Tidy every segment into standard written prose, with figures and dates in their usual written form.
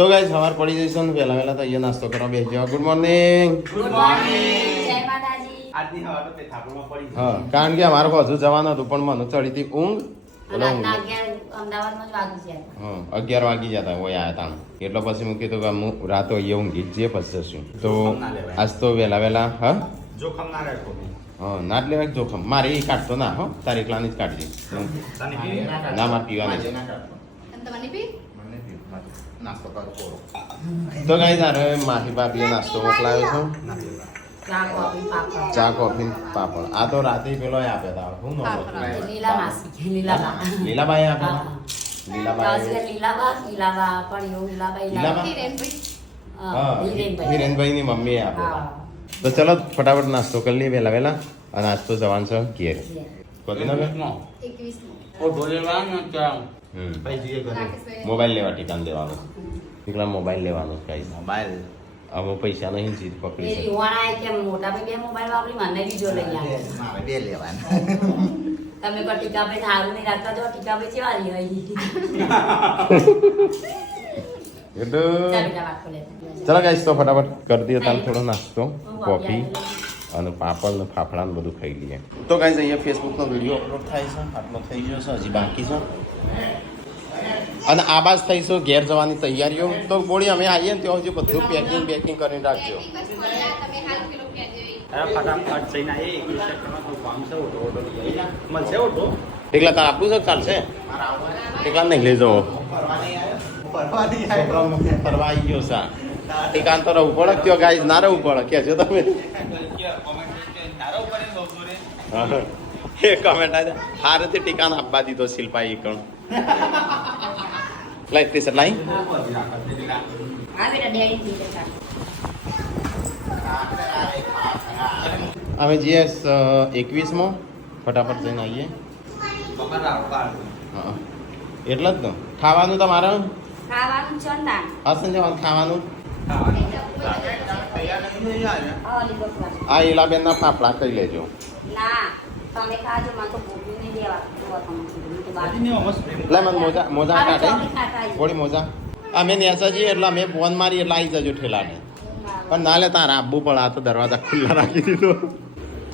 તો ગાઈસ સવાર પડી જઈશું ને વહેલા તો અહીંયા નાસ્તો કરવા બેસી જાવ. Good morning. Good morning. જય માતાજી. આજની હવા તો તે થાપણમાં પડી. હા, કારણ કે અમારે પાછું જવાનું હતું પણ મને ચડી હતી ઊંઘ. રાતના 11 અમદાવાદમાં જ વાગી ગયા. હા, 11 વાગી જતા હોય આયા તા. એટલે પછી હું કીધું કે હું રાતો અહીંયા ઊંઘી જે પછી જશું. તો આજ તો વહેલા હા જોખમ ના રાખો. હા, ના જ લેવાય જોખમ. મારે એ કાઢતો ના હો, તારી એકલાની જ કાઢજે. ના મારે પીવાની. નાસ્તો કરો. તો ગાઈસ આરે માહી ભાભીએ નાસ્તો મોકલાયો છું. ચા કોફી પાપડ. ચા કોફી પાપડ. આ તો રાતે પેલો આપ્યા હતા. હું નો લીલા માસી લીલાબા. લીલાબાઈ આપ્યા. લીલાબાઈ લીલાબા પણ એવું લીલાબાઈ. હા, હિરેનભાઈ ની મમ્મી આપ્યા. તો ચલો ફટાફટ નાસ્તો કરી લઈએ વહેલા અને આજ તો જવાનું છે ઘેર. કોદીનો બે મોબાઈલ લેવા ટીકાન દેવાનો. ટીકલા મોબાઈલ લેવાનો કઈ મોબાઈલ હવે પૈસા નહીં જીત પકડી છે. મોટા ભાઈ બે મોબાઈલ વાપરી મને બીજો લઈ આવે. મારે બે લેવાના. તમે કોઈ ટીકા ભાઈ સારું નહીં રાખતા જો ટીકા ભાઈ ચેવા લઈ આવી. ચલો ગાઈસ તો ફટાફટ કરી દઈએ તાલ થોડો નાસ્તો કોફી અને પાપડ ને ફાફડા ને બધું ખાઈ લઈએ. તો ગાઈસ અહીંયા ફેસબુકનો વિડીયો અપલોડ થાય છે. આટલો થઈ ગયો છે, હજી બાકી છે. અને આ બાજ થઈશું ઘેર જવાની તૈયારીઓ. તો બોડી અમે આવીએ ને ત્યાં હજુ બધું પેકિંગ કરીને રાખજો. ફટાફટ જઈને એ 21 સેક્ટરમાં તો કામ છે. ઓટો મળશે. ઓટો એકલા તાર આપવું છે ચાલશે? એકલા નહીં લઈ જાઓ. ફરવા આવી ગયો છે. ટીકાન તો રહેવું પડે ત્યાં ગાઈસ ના રહેવું પડે કે છો તમે? એ કમેન્ટ આવે હારેથી ટીકાન આપવા દીધો શિલ્પા એ કણ લાઈ ટી-શર્ટ લાઈ. અમે જઈએ 21માં ફટાફટ જઈને આવીએ. હા એટલે જ ને ખાવાનું તમારે ખાવાનું ચંદા હશે જવાનું ખાવાનું. આ ઈલાબેનના ફાફડા કરી લેજો. ના તમે ખાજો મને તો ભૂખ નહીં દેવા. એટલે મને મોજા કાઢે થોડી મોજા. અમે નેસા છીએ એટલે અમે ફોન મારી એટલે આવી જજો ઠેલાને. પણ ના લે તારા આબુ પણ આ તો દરવાજા ખુલ્લા રાખી દીધો.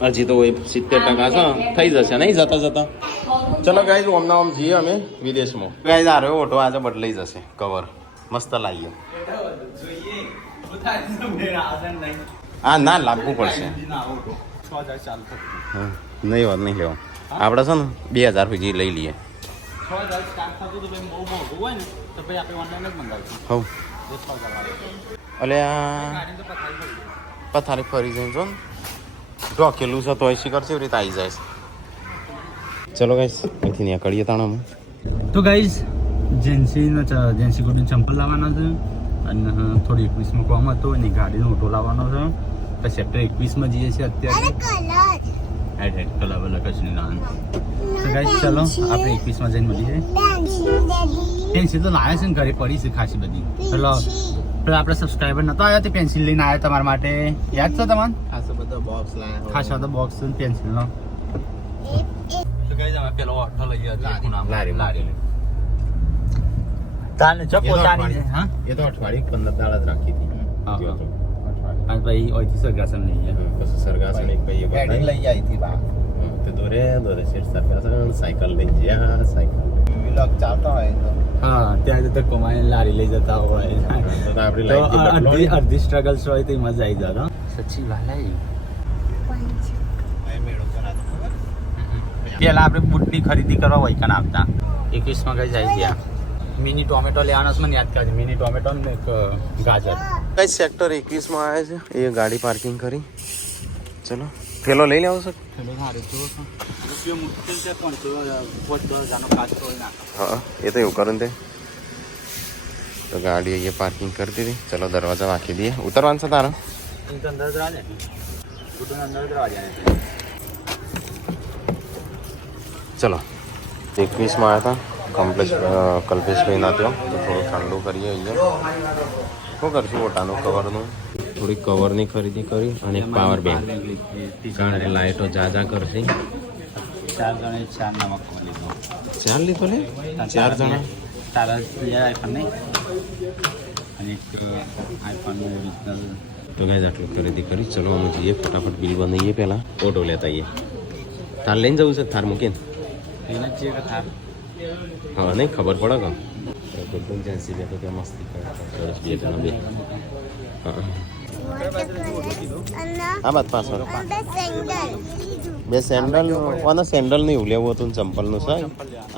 હજી તો 70% છે, થઈ જશે નહીં જતા. ચલો ગાઈઝ ઓમના ઓમ જઈએ અમે વિદેશમાં. ગાઈઝ આ રહ્યો ઓટો આજે બદલાઈ જશે. કવર મસ્ત લાવીએ. હા ના લાગવું પડશે. હા નહીં વાત નહીં લેવા. આપણે છે ને 2000 સુધી લઈ લઈએ. હવ અલે આ પથારી ફરી જઈને જો ને ઢોકેલું છે તો શિખર કેવી રીતે આવી જાય છે. ચલો ગાઈસ અહીંથી નીકળીએ તાણામાં. તો ગાઈઝ જેન્સી કોટીને ચંપલ લાવવાનો છે અને થોડી 21માં કોમ હતો એની ગાડીનો ઓટો લાવવાનો છે. તો સેક્ટર 21માં જઈએ છીએ અત્યારે. હેડ કલર વલર કશું નહીં લાવવાનું. તો ગાઈઝ ચલો આપણે 21માં જઈને મળીએ. પેન્સિલ તો લાવ્યા છે ને ઘરે પડી છે ખાસી બધી. ચલો પેલા આપણે સબસ્ક્રાઈબર નતો આવ્યો તે પેન્સિલ લઈને આવ્યા તમારા માટે. યાદ છે તમને? ખાસો બધો બોક્સ લાવ્યા. ખાસો બધો બોક્સ છે પેન્સિલનો. તો ગાઈઝ અમે પેલો ઓટો લઈએ લારી. તાને જો પોતાની હા એ તો અઠવાડિયે 15 દાડા જ રાખી હતી. અને ભાઈ ઓયથી સરગાસન લઈ ગયા. પછી સરગાસન એક ભાઈ ગાડી લઈ આવી હતી બા. તે દોરે શેઠ સરગાસન સાયકલ લઈ ગયા. સાયકલ વિલોગ ચાલતો હોય તો હા ત્યાં જતા કમાઈને લારી લઈ જતા હોય તો આપણી લાઈફ અડધી સ્ટ્રગલ્સ હોય તો મજા આવી જાય. સચ્ચી વાલાઈ પેલા આપણે બૂટની ખરીદી કરવા વૈકણ આવતા. 21માં કઈ જાય ગયા. મિની ટોમેટો લેવાનો છે મને યાદ કરજે. મિની ટોમેટો ને એક ગાજર. કઈ સેક્ટર 21માં આવે છે એ ગાડી પાર્કિંગ કરી. ચલો પેલો લઈ લેવો છે. હા એ તો એવું કરે ને તે. તો ગાડી અહીંયા પાર્કિંગ કરી દીધી. ચલો દરવાજા વાંકી દઈએ. ઉતરવાનું છે તારે? ચલો 21માં આવ્યા હતા કલ્પેશભાઈ ના ત્યાં. તો થોડું ઠંડુ કરીએ અહીંયા. શું કરશું ઓટાનું કવરનું? થોડી કવરની ખરીદી કરી અને એક પાવર બેંક. કારણ કે લાઇટો જા કરશે. 4 જણે 4 નમક લીધો. 4 લીધો લે? 4 જણા તારા આઈફોન નહીં અને એક આઈફોનનું ઓરિજિનલ. તો ગાઈસ આટલું ખરીદી કરી. ચલો અમે જઈએ ફટાફટ બિલ બનાવીએ પહેલાં ઓટો લેતા આવીએ. થાર લઈને જવું છે? થાર મૂકીને એને જ છે કે થાર હા નહીં ખબર પડે કે બધું જેન્સી બે તો ત્યાં મસ્તી કરે સરસ બે જણા બે હા આ બાદ પાછળ બે સેન્ડલ કોને સેન્ડલ નહીં એવું લેવું હતું ચંપલનું છે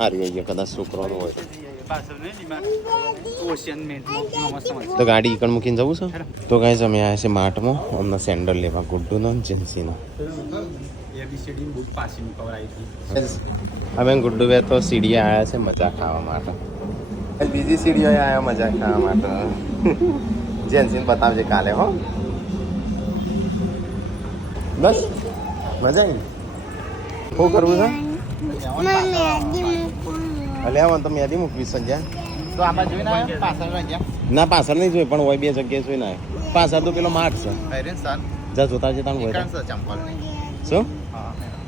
આ રહી કદાચ છોકરાનું હોય તો ગાડી ઈકણ મૂકીને જવું છે. તો કાંઈ અમે આવ્યા છે માર્ટમાં અમને સેન્ડલ લેવા ગુડ્ડુનો જેન્સીનો. અમે ગુડ્ડુ બે તો સીડીએ આવ્યા છે મજા ખાવા માટે. બીજી સીડીઓ આવ્યા મજા ખાવા માટે. જેન્સીને બતાવજે કાલે હો. બસ મજા આવી. શું કરવું છે? અલે મને તો મેદી મૂકવી સંજ્યા. તો આમાં જોઈને આવ્યા પાછળ રહ્યા ના પાછળ નહીં જોઈ પણ હોય બે જગ્યાએ જોઈને આવ્યો. પાછળ તો પેલો માર્ટ છે. જા જોતા છે તાણ હોય શું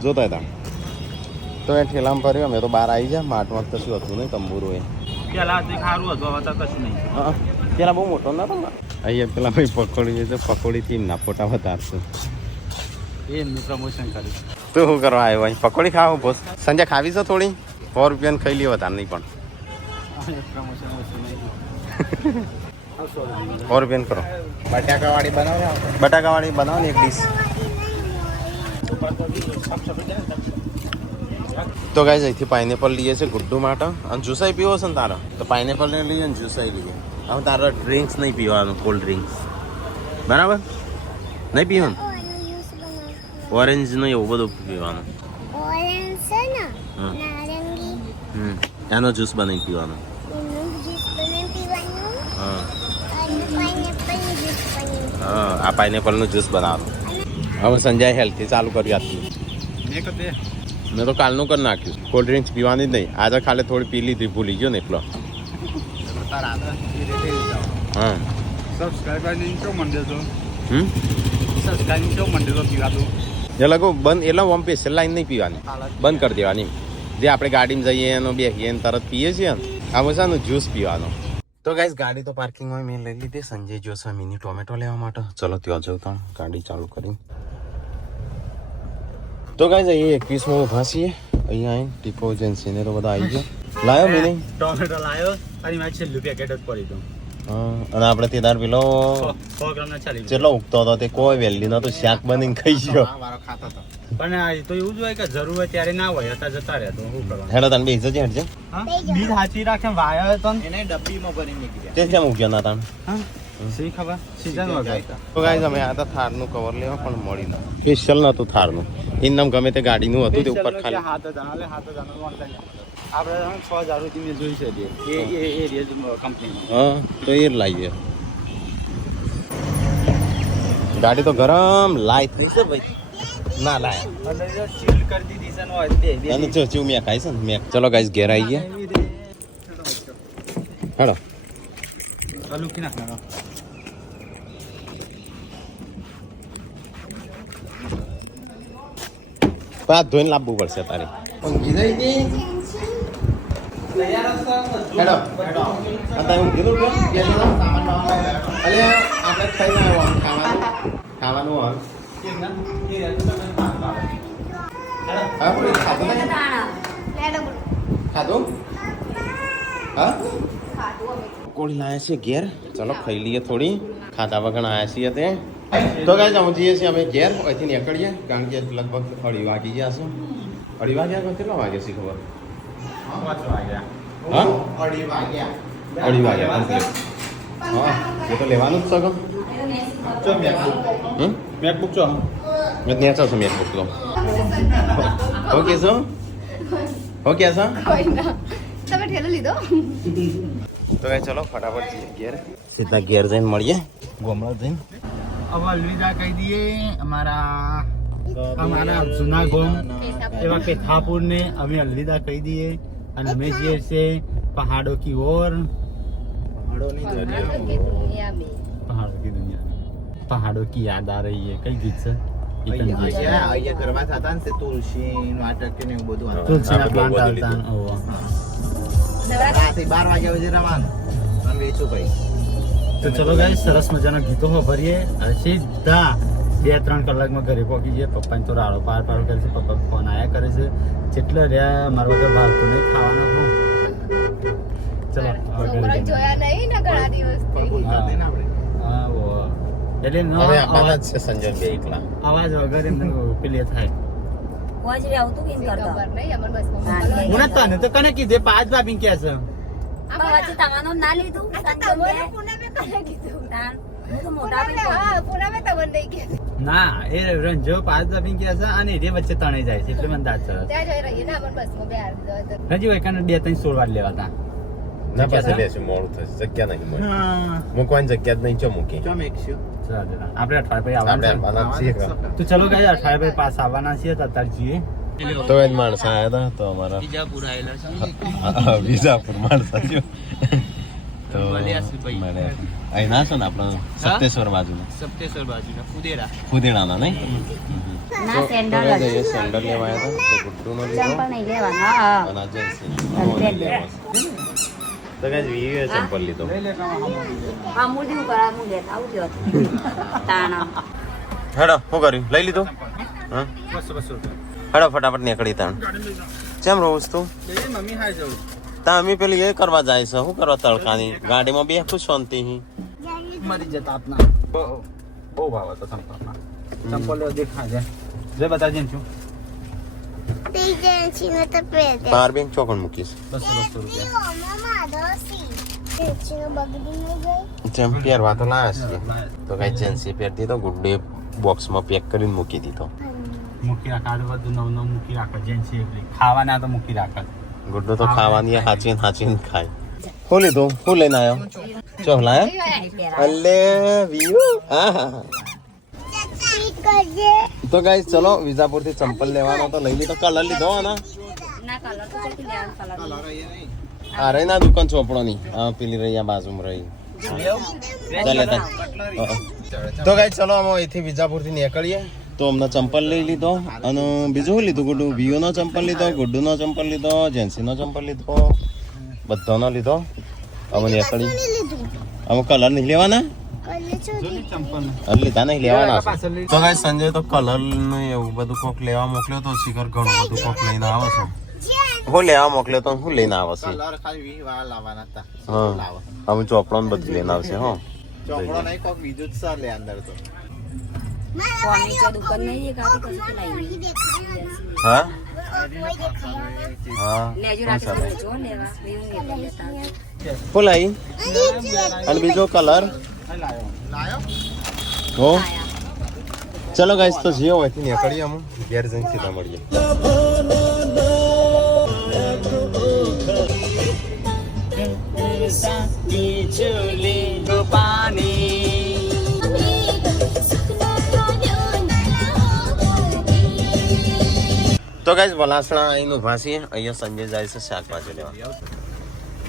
જોતા હતા તો એ ઠેલામાં ફર્યો. અમે તો બહાર આવી જાય માર્ટમાં તો શું હતું નહીં તંબુરો એ પેલા સારું હતું હવે તો કશું નહીં. હા પેલા બહુ મોટો નતો ને. અહીંયા પેલા ભાઈ પકોડી છે પકોડીથી એમના ફોટા વધારશે. એમનું પ્રમોશન કર્યું. તો શું કરવા આવ્યો અહીં પકોડી ખાવા બોસ? સંજય ખાવી છે થોડી? 100 રૂપિયાની ખાઈ લ્યો વધારે નહીં પણ પ્રમોશન વસ્તુ નહીં. 100 રૂપિયાની કરો. બટાકાવાળી બનાવો. બટાકાવાળી બનાવો ને એક ડીશ. તો ગાઈઝ અહીંથી પાઇનેપલ લઈએ છે ગુડ્ડુ માટે અને જ્યુસાઈ પીવો છે ને તારે તો પાઇનેપલ ને લઈએ ને જ્યુસાઈ લઈએ. હવે તારે ડ્રિંક્સ નહીં પીવાનું કોલ્ડ ડ્રિંક્સ બરાબર નહીં પીવાનું. ઓરેન્જ નહીં એવું બધું પીવાનું. એનો જ્યુસ બનાવી પીવાનો. હા હા આ પાઇનેપલનું જ્યુસ બનાવવાનું. હવે સંજય હેલ્થી ચાલુ કર્યું આપી. મેં તો કાલનું કરી નાખ્યું. કોલ્ડ ડ્રિંક્સ પીવાની જ નહીં. આજે ખાલી થોડી પી લીધી ભૂલી ગયો ને એટલો. હા એ લગો બંધ એટલે આમ સ્પેશિયલ લાઈન નહીં પીવાની બંધ કરી દેવાની. જે આપણે ગાડીમાં જઈએ એનો બેસીએ તરત પીએ છીએ ને આ બધાનો જ્યુસ પીવાનો. તો ગાઈસ ગાડી તો પાર્કિંગમાં મેં લઈ લીધી. સંજય જોશે મિની ટોમેટો લેવા માટે. ચલો ત્યાં જવું ત્રણ ગાડી ચાલુ કરી. તો ગાઈસ અહીંયા 21માં ઊભા છીએ. અહીંયા આવીને ટીપો એજન્સીને તો બધા આવી ગયા. લાયો મિની ટોમેટો લાયો અને મારે છેલ્લું પેકેટ જ પડી હતું. હા અને આપણે તે દાર પેલો 100 ગ્રામના ચાલી જેટલો ઉગતો હતો તે કોઈ વેલ્યુ નતો શાક બનીને ખાઈ ગયો. પણ આ તો એવું જ હોય કે જરૂર હોય ત્યારે ના હોય હતા જતા રહે તો શું કરવાનું. હેડો તને બેસી જજે હેડજે. બીજ હાચી રાખે વાયો તો એને ડબ્બીમાં ભરી મૂકી તે કેમ ઉગ્યો ના તાણ? સી ખબર સીઝન વગર. તો ગાઈસ અમે આ તો થારનું કવર લેવા પણ મળી ના. સ્પેશિયલ નતું થારનું. ઇનામ ગમે તે ગાડીનું હતું તે ઉપર ખાલી હાથ ઓનલાઈન આપણે 6000 રૂપિયા જોઈ છે એ કંપનીમાં. હા તો એ લાવીએ. ગાડી તો ગરમ લાઈ થઈ છે ભાઈ. ના લાય ચીલ કરી દીધી છે નો અને જો ચૂ મેં ખાઈ છે ને મેં. ચલો ગાઈસ ઘેર આવી ગયા. હેડો ચાલુ કે નાખવાનો. પાત ધોઈને લાવવું પડશે તારે. ઊંઘી જઈ ગઈ. હેડો હેડો आता ઊંઘી લો કે સામાન અલે આપણે ખાઈને આવ્યો ખાવાનું હોય. ખાધું હા પકોડી લાયા છે ઘેર. ચલો ખાઈ લઈએ થોડી. ખાધા વગર આવ્યા છીએ તે. તો ગાઈસ અમે જઈએ છીએ અમે ઘેર. અહીંથી નીકળીએ કારણ કે લગભગ 2:30 વાગી ગયા છે. 2:30 વાગ્યા કે કેટલા વાગ્યા છે ખબર? 5 વાગ્યા. હા 2:30 વાગ્યા. 2:30 વાગ્યા complete. હા એ તો લેવાનું જ છે કે ચો મેકબુક ચો મેં ત્યાં છો મેકબુક તો ઓકે છો ઓકે છો. તમે ઠેલો લીધો. તો ગાઈસ ચલો ફટાફટ જઈએ ઘેર. સીધા ઘેર જઈને મળીએ ગોમડા જઈને. હવે અલવિદા કહી દઈએ અમારા જૂના ગોમ એવા કે થાપુર ને અમે અલવિદા કહી દઈએ અને અમે જઈએ છીએ પહાડો કી ઓર. पहाड़ों की दुनिया में पहाड़ों की याद आ रही है. कई गीत છે અહીંયા ગરબા થતા ને તુલસી નાટક ને એવું બધું તુલસીના પ્લાન્ટ આવતા ઓવા રાતે 12 વાગ્યા સુધી રવાનું અને વેચું ભાઈ તો ચલો ગાઈસ સરસ મજાના ગીતો ભરીએ અને સીધા 2-3 કલાકમાં ઘરે પહોંચી જઈએ. પપ્પાને તો રાડો પાર કરે છે. પપ્પા ફોન આયા કરે છે. જેટલા રહ્યા મારા વગર ભાવતું નહીં ખાવાનું હું. ચલો હવે ઘરે છોકરા જઈએ. જોયા નહીં ને ઘણા દિવસથી. હા વો એટલે નો હવે આપવાના અવાજ જ છે સંજય બે એકલા. અવાજ વગર એમને પેલી થાય. કોઈ જ આવતું કેમ કરતો ખબર નહીં અમને બસમાં હા, મોકલવા. હું તને તો કને કીધે 5 ભાભી કે છે. વચ્ચે તમારું ના લીધું આ તો તમારે પૂનમે કોને કીધું? તાન, હું તો મોટા પૂનમે, હા, પૂનમે તમને નહીં કીધું. ના એ રંજો 5 ભાભી કે છે અને એ વચ્ચે તણાઈ જાય છે એટલે મને દાંત ચડે. ત્યાં જઈ રહીએ ને અમને બસમાં બે હાર દીધો હતો. રંજી હોય કાને 2-3 સોળ વાર લેવા તા. ના પાસે લેશું મોડું થશે જગ્યા નહીં મળે હા મૂકવાની જગ્યા જ નહીં ચો મૂકી ચમ એકશું આપણે અઠવાડિયે આપણે આવવાના આવવાના જ છીએ છે. તો ચલો ગાઈ અઠવાડિયે પાસ આવવાના છીએ તો અત્યારે જઈએ. તો એ જ માણસ આવ્યા હતા તો અમારા બીજાપુર આવેલા વિજાપુર માણસ આવ્યો તો મળ્યા છે ભાઈ. મળ્યા. અહીં ના છો ને આપણે સપ્તેશ્વર બાજુના સપ્તેશ્વર બાજુના ખુદેડાના નહીં ના સેન્ડલ જ. સેન્ડલ લેવા આવ્યા હતા તો ગુડ્ડુનો લીધો ચંપલ નહીં લેવાના હા. અને આજે પેન લેવા. તો કઈ વીએ ચંપલ લીધો હા મૂડી ઉપર આ મૂડી આવું જ હતું. તાણા હેડો શું કર્યું લઈ લીધું હા 200 રૂપિયા. હેડો ફટાફટ નીકળી તાણ કેમ રોજ તું મમ્મી હાય જવું. તા અમે પેલી એ કરવા જાય છે શું કરવા તડકાની ગાડીમાં બેઠું શાંતિ મરી જતા આપના બહુ ભાવ હતો સંપર્કમાં. ચંપલ દેખાય છે જે બતાજે છું બાર બેંક ચોકન મૂકીશ 200 રૂપિયા. જેમ પહેરવા તો લાયા છીએ તો કઈ જેન્સી પહેરતી તો ગુડ્ડે બોક્સમાં પેક કરીને મૂકી દીધો મૂકી રાખે આ બધું નવ મૂકી રાખે જેન્સી એકલી ખાવાના તો મૂકી રાખે. ગુડ્ડો તો ખાવાની હાચીને ખાય શું લીધું શું લઈને આવ્યો ચો લાયા અલે વીયો હા તો ગાઈસ ચલો વિજાપુર થી ચંપલ લેવાનો તો લઈ લીધો કલર લીધો આના ના કલર તો ચોથી લેવાનો કલર. આ રહી ના દુકાન ચોપડોની આ પેલી રહી આ બાજુમાં રહી ચાલે તો ગાઈસ ચલો અમે અહીંથી વિજાપુર થી નીકળીએ તો અમને ચંપલ લઈ લીધો અને બીજું શું લીધું ગુડ્ડુ વિયો નો ચંપલ લીધો ગુડ્ડુ નો ચંપલ લીધો જેન્સી નો ચંપલ લીધો બધાનો લીધો અમે નીકળી અમે કલર નહીં લેવાના લીધા નહીં લેવાના તો ગાઈસ સંજય તો કલર નું એવું બધું કોક લેવા મોકલ્યો તો શિખર ઘણું બધું કોક લઈને આવે છે હું લેવા મોકલ્યો તો હું લઈને આવે છે કલર ખાલી 20 વાર લાવવાના હતા હા લાવો અમે ચોપડો ને બધું લઈને આવશે હો ચોપડો નહીં કોક બીજું જ સર લે અંદર તો કોની તો દુકાન નહીં એક આથી કશું લાવી. હા હા લેજો રાતે જો લેવા એવું નહીં લેતા. ફૂલ આવી અને બીજો કલર હો ચલો ગાઈસ તો જીઓ હોયથી નીકળીએ અમે ઘેર જઈને સીધા મળીએ તો ગાઈસ વલાસણા આવીને ઉભા છીએ અહીંયા સંજય જાય છે શાકભાજી લેવા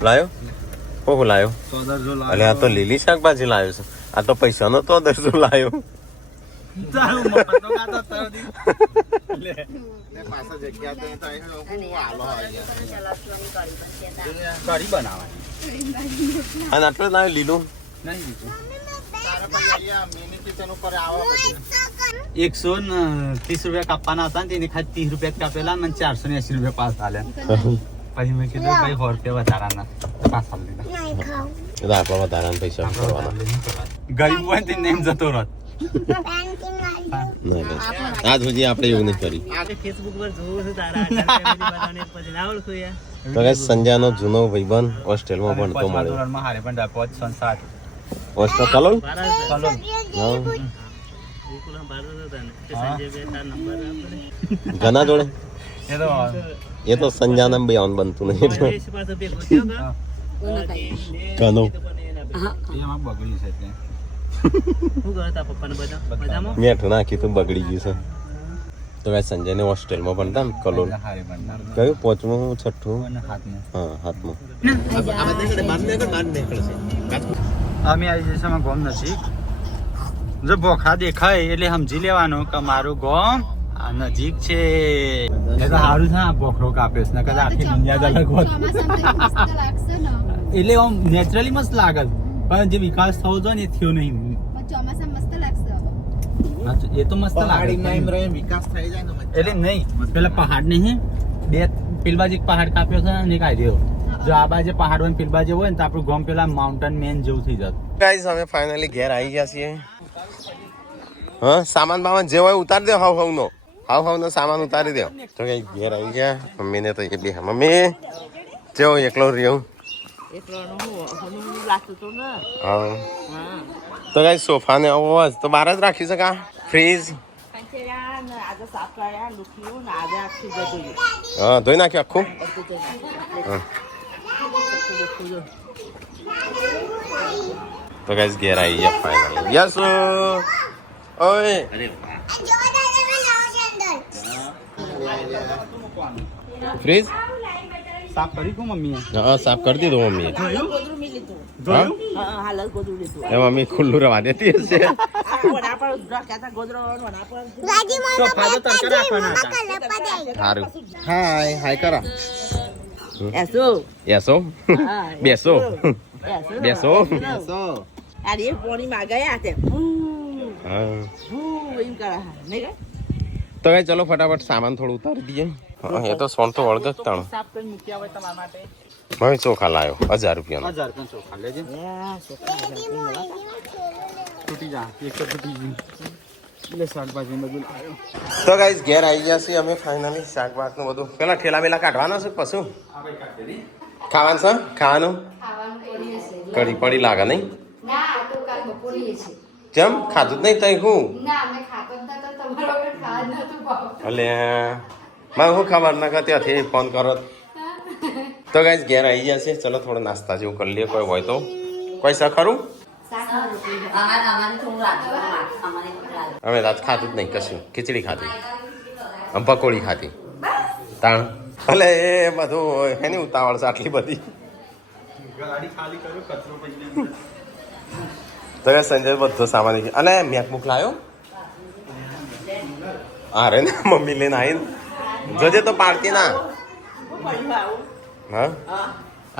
લાયો હું લાયો અલે આ તો લીલી શાકભાજી લાવ્યો છે આ તો પૈસાનો તો દરજો લાયો ને પાછા જગ્યા તો તો અહીં હું આલો અહીંયા કઢી બનાવવાની અને આટલું જ લાવ્યો લીલું નહીં દીધું. તારા ભાઈ અહીંયા મિની કિચન ઉપર આવો બધું 130 રૂપિયા કાપવાના હતા ને તેને ખાલી 30 રૂપિયા જ કાપેલા મને 480 રૂપિયા પાસ આલ્યા. પછી મેં કીધું ભાઈ 100 રૂપિયા વધારાના પાસ આલી દીધા. એ તો આપણા વધારાના પૈસા કરવાના ગયું હોય તે નેમ જતો રત. નહીં બસ આજ સુધી આપણે એવું નહીં કરી તો ગાઈસ સંજયનો જૂનો ભાઈબંધ હોસ્ટેલમાં ભણતો મળ્યો ધોરણમાં હારે પણ 5-7 હોસ્ટેલ કલોલ કલોલ. ઘણા જોડે એ તો એ તો સંજાના બે આન બનતું નહીં એટલે કનો એમાં બગડ્યું છે એટલે મેઠું નાખી તું બગડી ગયું છે તો ભાઈ સંજયને હોસ્ટેલમાં ભણતા ને કલોલ હારે બનનાર કયું પાંચમું છઠ્ઠું અને હાથમાં હા હાથમાં અમે આવી જઈશું અમારા ગામ નજીક જો ભોખા દેખાય એટલે સમજી લેવાનું કે મારું ગામ આ નજીક છે એ તો સારું છે આ ભોખરો કાપે છે નકર આખી દુનિયા જ અલગ હોત ચોમાસામાં તો મસ્ત લાગશે ને. એટલે આમ નેચરલી મસ્ત લાગે પણ જે વિકાસ થવો જોઈએ ને એ થયો નહીં. પણ ચોમાસામાં મસ્ત લાગશે હવે. હા, એ તો મસ્ત લાગે પહાડીમાં એમ રહે વિકાસ થઈ જાય ને મજા એટલે નહીં પેલા પહાડ નહીં બે પેલી બાજુ એક પહાડ કાપ્યો છે અને એક આ રહ્યો. જો આ બાજુ પહાડ હોય ને પેલી બાજુ હોય ને તો આપણું ગામ પેલા માઉન્ટેન મેન જેવું થઈ જતું. ગાઈસ અમે ફાઇનલી ઘેર આવી ગયા છીએ. હા, સામાન બામાન જે હોય ઉતારી દો. હાવ નો સામાન ઉતારી દો. તો કઈ ઘેર આવી ગયા. મમ્મીને તો એ બે મમ્મી જેવો એકલો રહ્યો. હા, તો કઈ સોફા ને આવો તો બહાર જ રાખી શકા. ફ્રીજ હા ધોઈ નાખ્યું આખું. હા. તો ગાઈસ ઘેર આવી ગયા ફાઇનલી. યસ ઓય ફ્રીજ સાફ કરી કો મમ્મીએ. હા સાફ કરી દીધું મમ્મીએ. એ મમ્મી ખુલ્લું રવા દેતી હશે. સારું. હાય કરા. યસો બેસો બેસો. તો કઈ ચલો ફટાફટ સામાન થોડું ઉતારી દઈએ. એ તો સોન તો વળગ જ તાણું. સાફ કરી મૂક્યા હોય તમારા માટે. હવે ચોખા લાવ્યો 1000 રૂપિયાનો. 1000 રૂપિયા ચોખા લેજે. તૂટી જા એક તો તૂટી ગયું. એટલે શાકભાજી બધું લાવ્યો. તો ગાઈસ ઘેર આવી ગયા છીએ અમે ફાઇનલી. શાકભાત નું બધું પેલા ઠેલા બેલા કાઢવાના છે પશુ આ ભાઈ કાઢી દે. ખાવાનું છે ખાવાનું ખાવાનું કરીએ છે. કઢી પડી લાગે નહીં. ના આ તો કાલ બપોરીએ છે. જેમ ખાધું જ નહીં તઈ હું ના અમે ખાતો જ નતો તમારો વગર ખાવા જ નતું ભાવતું. એટલે મને શું ખબર ના કે ત્યાંથી ફોન કરો. તો ગાઈસ ઘેર આવી ગયા છે. ચલો થોડો નાસ્તા જેવું કરી લઈએ. કોઈ હોય તો કોઈ છે ખરું. અમારે થોડું રાખવાનું. અમારે થોડું અમે રાત ખાધું જ નહીં કશું. ખીચડી ખાધી આમ પકોડી ખાધી તાણ. ભલે એ બધું એની ઉતાવળ છે આટલી બધી. ગાડી ખાલી કર્યો કચરો પછી તો કે સંજય બધો સામાન અને મેકબુક લાવ્યો. અરે ને મમ્મી લઈને આવીને જોજે તો પાડતી ના. હા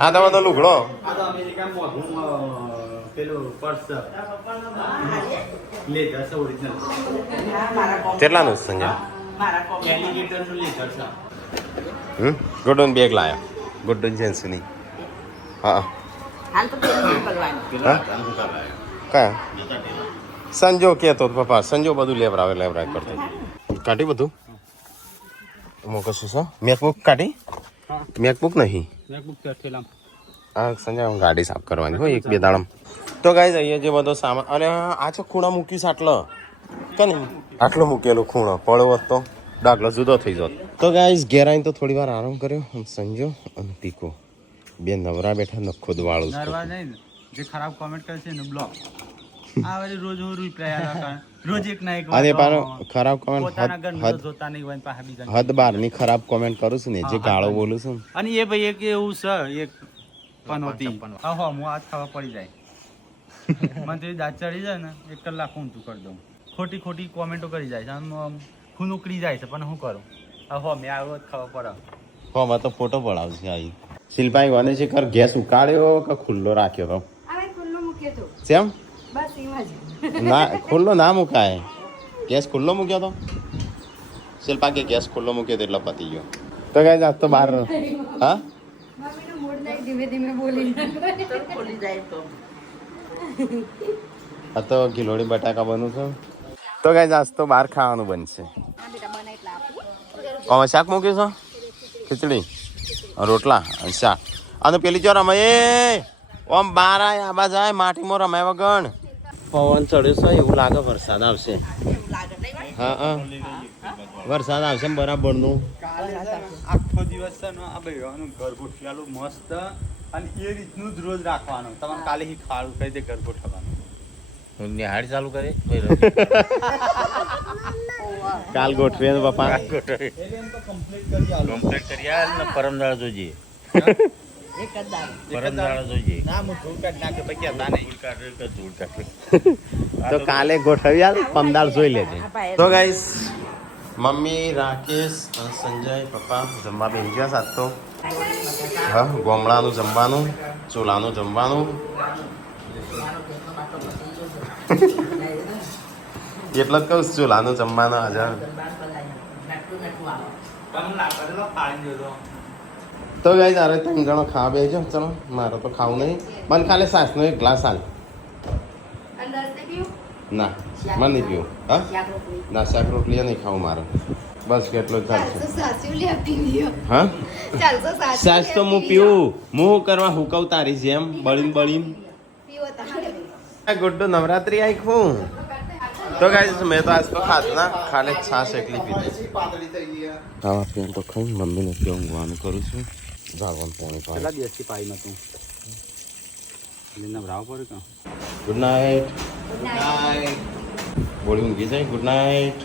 આ તો બધો લુગડો. આ તો અમેરિકા મોઢું પેલું પર્સ લેધર છે ઓરિજિનલ. કેટલાનું છે સંજય? એલિગેટરનું લેધર છે. ગુડન બેગ લાયા. ગુડન જેન્સની. હા કયા સંજો કહેતો પપ્પા. સંજો બધું લેવરાવે કરતો. કાઢી બધું મોકશું છે. મેકબુક કાઢી. મેકબુક નહીં મેકબુક ઠેલા. હા સંજય ગાડી સાફ કરવાની હોય 1-2 દાડમ. તો ગાઈસ અહીંયા જે બધો સામાન અને આ છો ખૂણા મૂકીશ આટલો કે નહીં આટલો મૂકેલો ખૂણો પડવો હોત તો ડાગલો જુદો થઈ જાત. તો ગાઈસ ઘેર આવીને તો થોડી વાર આરામ કર્યો. સંજો અને ટીકો બે નવરા બેઠા નખો વાળું. નરવા નહીં જે ખરાબ કોમેન્ટ કરે છે એનું બ્લોક. આ વાળી રોજ હું રિપ્લાય આલા રોજ એક ના એક અને પાછો ખરાબ કોમેન્ટ પોતાના ઘરનું જોતા નહીં હોય ને પાછા બીજા હદ બારની ખરાબ કોમેન્ટ કરું છું ને જે ગાળો બોલું છું. અને એ ભાઈ એક એવું છે એક પનોતી હા હું હાથ ખાવા પડી જાય. મને તો દાંત ચડી જાય ને 1 કલાક ઊંધું કરી દઉં. ખોટી કોમેન્ટો કરી જાય છે આમ ખૂન ઉકળી જાય છે પણ શું કરું. હા મેં આવ્યો જ ખાવા પડે. હવે તો ફોટો પડાવશે આવી. શિલ્પાઈ વને છે કર ગેસ ઉકાળ્યો કે ખુલ્લો રાખ્યો તો? હવે ખુલ્લો મૂક્યો તો કેમ? બસ એમાં જ. ના ખુલ્લો ના મુકાય. ગેસ ખુલ્લો મૂક્યો તો શિલ્પા કે ગેસ ખુલ્લો મૂક્યો તો એટલે પતી ગયો. તો ગાઈસ આજ તો બહાર હા મમ્મીનો મૂડ નહીં ધીમે ધીમે બોલી આ તો ગિલોડી બટાકા બનું છે. તો ગાઈસ આજ તો બહાર ખાવાનું બનશે. શાક મૂક્યું છો? ખીચડી રોટલા અને શાક. અને પેલી જો રમે ઓમ બાર આય આબા જાય માટીમાં રમાય વગણ. પવન ચડ્યો છે એવું લાગે વરસાદ આવશે. હા વરસાદ આવશે બરાબર નું. આખો દિવસ છે ને આ ભાઈઓનું ઘર ગોઠવેલું મસ્ત અને એ રીતનું જ રોજ રાખવાનું. તમારે કાલે હી ખાડું કહી દે ઘર ગોઠવવાનું. નિહાળ ચાલુ કરે કાલ ગોઠવે પપ્પા કમ્પ્લીટ કરી આલ ને પરમદાળ જોજે. પરમદાળ જોજે. ના હું ધૂળ કાઢ નાખે પછી હતા નહીં ધૂળ કાઢે. તો કાલે ગોઠવી આલ પમદાળ જોઈ લેજે. તો ગાઈસ મમ્મી રાકેશ અને સંજય પપ્પા જમવા બેસી ગયા સાત તો. હા ગોમડાનું જમવાનું ચૂલાનું જમવાનું એટલે જ કહું છું ચૂલાનું જમવાનું આજે તો ગઈ તારે 3 જણો ખાવા બેસજો. ચલો મારે તો ખાવું નહીં. મને ખાલી સાસનો 1 ગ્લાસ હાલ. અને રસ પીવું? ના મને નહીં પીવું. હા ના શાક રોટલી નહીં ખાવું મારે. બસ કેટલું જ ચાલશે. સાચું લે પીવી. હા ચાલશે સાચું. સાસ તો હું પીવું. હું કરવા હુકવ તારી જેમ બળીન પીવો તમે. ગુડ્ડુ નવરાત્રી આખું. તો ગાઈસ મેં તો આજ તો ખાધું ના ખાલી છાશ એકલી પીધી. પાતળી થઈ ગઈ ખાવા પીવાનું તો ખાઈ મમ્મીને ત્યાં ઊંઘવાનું કરું છું. જાગવાનું પાણી કેટલા દિવસથી પાઈ નતું નવરાવ પડે કે ગુડ નાઇટ. Good night. બોલી ઊંઘી જાય. Good night.